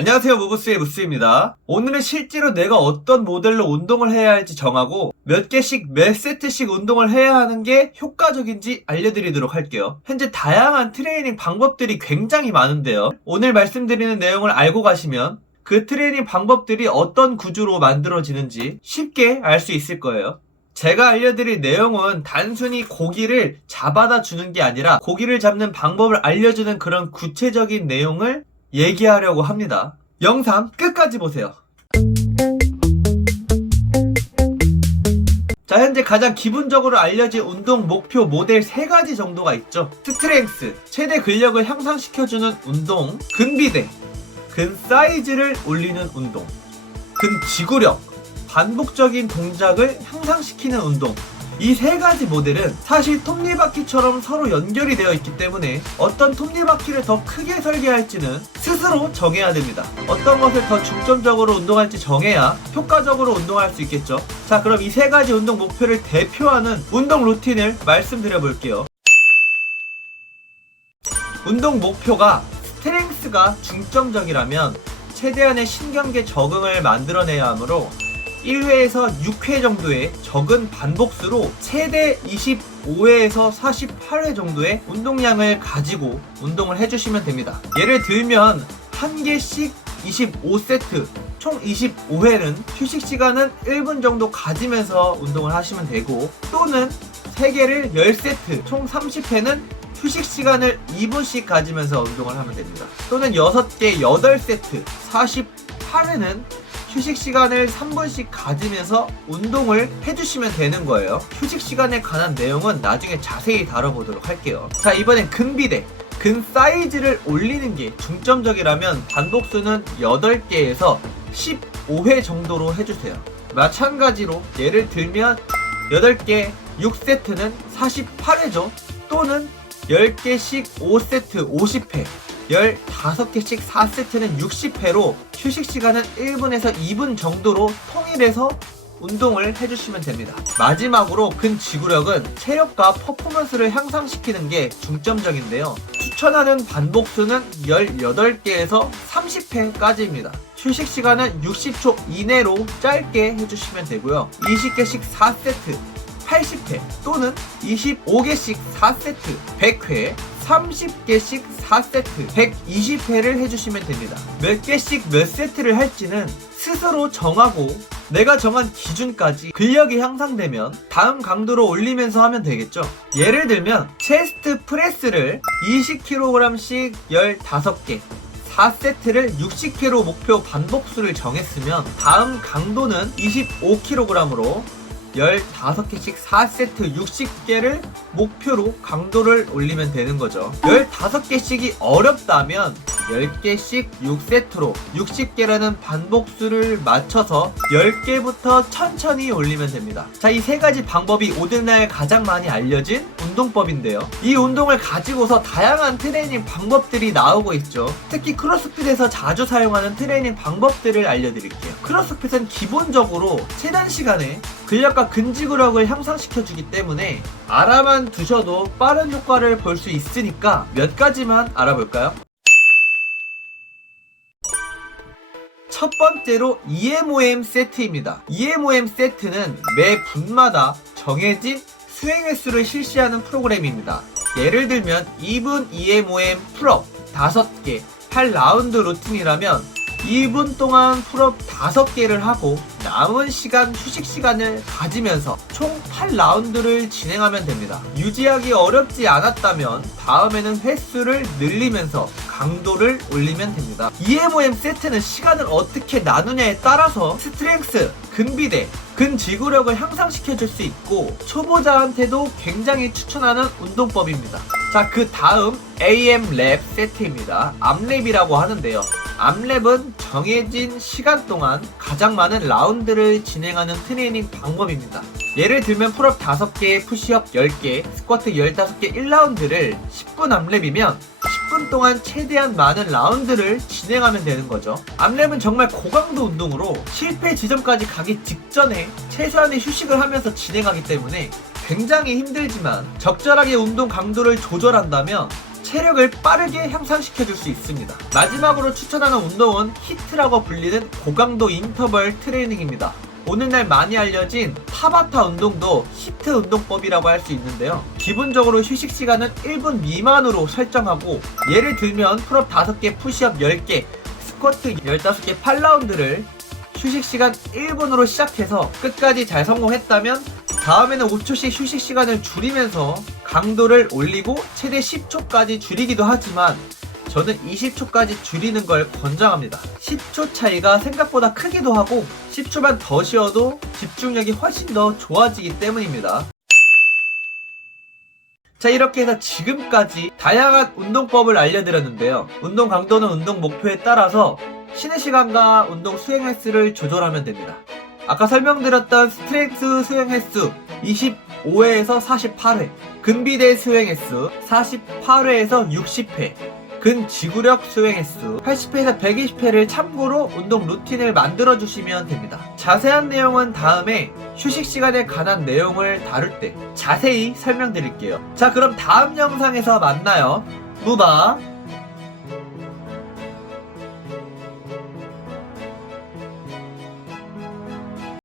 안녕하세요, 무브스의 무스입니다. 오늘은 실제로 내가 어떤 모델로 운동을 해야 할지 정하고 몇 개씩 몇 세트씩 운동을 해야 하는 게 효과적인지 알려드리도록 할게요. 현재 다양한 트레이닝 방법들이 굉장히 많은데요. 오늘 말씀드리는 내용을 알고 가시면 그 트레이닝 방법들이 어떤 구조로 만들어지는지 쉽게 알 수 있을 거예요. 제가 알려드릴 내용은 단순히 고기를 잡아다 주는 게 아니라 고기를 잡는 방법을 알려주는 그런 구체적인 내용을 얘기하려고 합니다. 영상 끝까지 보세요. 자, 현재 가장 기본적으로 알려진 운동 목표 모델 3가지 정도가 있죠. 스트렝스, 최대 근력을 향상시켜주는 운동, 근비대, 근 사이즈를 올리는 운동, 근 지구력, 반복적인 동작을 향상시키는 운동. 이 3가지 모델은 사실 톱니바퀴처럼 서로 연결이 되어 있기 때문에 어떤 톱니바퀴를 더 크게 설계할지는 스스로 정해야 됩니다. 어떤 것을 더 중점적으로 운동할지 정해야 효과적으로 운동할 수 있겠죠. 자, 그럼 이 3가지 운동 목표를 대표하는 운동 루틴을 말씀드려 볼게요. 운동 목표가 스트렝스가 중점적이라면 최대한의 신경계 적응을 만들어내야 하므로 1회에서 6회 정도의 적은 반복수로 최대 25회에서 48회 정도의 운동량을 가지고 운동을 해주시면 됩니다. 예를 들면 1개씩 25세트, 총 25회는 휴식 시간은 1분 정도 가지면서 운동을 하시면 되고, 또는 3개를 10세트, 총 30회는 휴식 시간을 2분씩 가지면서 운동을 하면 됩니다. 또는 6개 8세트, 48회는 휴식 시간을 3분씩 가지면서 운동을 해주시면 되는 거예요. 휴식 시간에 관한 내용은 나중에 자세히 다뤄보도록 할게요. 자, 이번엔 근비대, 근 사이즈를 올리는 게 중점적이라면 반복수는 8개에서 15회 정도로 해주세요. 마찬가지로 예를 들면 8개 6세트는 48회죠. 또는 10개씩 5세트 50회, 15개씩 4세트는 60회로 휴식 시간은 1분에서 2분 정도로 통일해서 운동을 해주시면 됩니다. 마지막으로 근지구력은 체력과 퍼포먼스를 향상시키는 게 중점적인데요. 추천하는 반복수는 18개에서 30회까지입니다. 휴식 시간은 60초 이내로 짧게 해주시면 되고요. 20개씩 4세트 80회 또는 25개씩 4세트 100회, 30개씩 4세트 120회를 해주시면 됩니다. 몇 개씩 몇 세트를 할지는 스스로 정하고 내가 정한 기준까지 근력이 향상되면 다음 강도로 올리면서 하면 되겠죠. 예를 들면 체스트 프레스를 20kg씩 15개 4세트를 60회로 목표 반복수를 정했으면 다음 강도는 25kg으로 15개씩 4세트 60개를 목표로 강도를 올리면 되는 거죠. 15개씩이 어렵다면 10개씩 6세트로 60개라는 반복수를 맞춰서 10개부터 천천히 올리면 됩니다. 자, 이 3가지 방법이 오늘날 가장 많이 알려진 운동법인데요. 이 운동을 가지고서 다양한 트레이닝 방법들이 나오고 있죠. 특히 크로스핏에서 자주 사용하는 트레이닝 방법들을 알려드릴게요. 크로스핏은 기본적으로 최단 시간에 근력과 근지구력을 향상시켜주기 때문에 알아만 두셔도 빠른 효과를 볼 수 있으니까 몇 가지만 알아볼까요? 첫 번째로 EMOM 세트입니다. EMOM 세트는 매 분마다 정해진 수행 횟수를 실시하는 프로그램입니다. 예를 들면 2분 EMOM 풀업 5개 8라운드 루틴이라면 2분 동안 풀업 5개를 하고 남은 시간 휴식 시간을 가지면서 총 8라운드를 진행하면 됩니다. 유지하기 어렵지 않았다면 다음에는 횟수를 늘리면서 강도를 올리면 됩니다. EMOM 세트는 시간을 어떻게 나누냐에 따라서 스트렝스, 근비대, 근지구력을 향상시켜줄 수 있고 초보자한테도 굉장히 추천하는 운동법입니다. 자, 그 다음 AM랩 세트입니다. 암랩이라고 하는데요. 암랩은 정해진 시간 동안 가장 많은 라운드를 진행하는 트레이닝 방법입니다. 예를 들면 풀업 5개, 푸시업 10개, 스쿼트 15개 1라운드를 10분 암랩이면 10분 동안 최대한 많은 라운드를 진행하면 되는 거죠. 암랩은 정말 고강도 운동으로 실패 지점까지 가기 직전에 최소한의 휴식을 하면서 진행하기 때문에 굉장히 힘들지만 적절하게 운동 강도를 조절한다면 체력을 빠르게 향상시켜줄 수 있습니다. 마지막으로 추천하는 운동은 히트라고 불리는 고강도 인터벌 트레이닝입니다. 오늘날 많이 알려진 타바타 운동도 히트 운동법이라고 할 수 있는데요. 기본적으로 휴식 시간은 1분 미만으로 설정하고, 예를 들면 풀업 5개, 푸시업 10개, 스쿼트 15개 8라운드를 휴식 시간 1분으로 시작해서 끝까지 잘 성공했다면 다음에는 5초씩 휴식 시간을 줄이면서 강도를 올리고 최대 10초까지 줄이기도 하지만 저는 20초까지 줄이는 걸 권장합니다. 10초 차이가 생각보다 크기도 하고 10초만 더 쉬어도 집중력이 훨씬 더 좋아지기 때문입니다. 자, 이렇게 해서 지금까지 다양한 운동법을 알려드렸는데요. 운동 강도는 운동 목표에 따라서 쉬는 시간과 운동 수행 횟수를 조절하면 됩니다. 아까 설명드렸던 스트렝스 수행 횟수 25회에서 48회, 근비대 수행 횟수 48회에서 60회, 근지구력 수행 횟수 80회에서 120회를 참고로 운동 루틴을 만들어 주시면 됩니다. 자세한 내용은 다음에 휴식 시간에 관한 내용을 다룰 때 자세히 설명드릴게요. 자, 그럼 다음 영상에서 만나요. 무바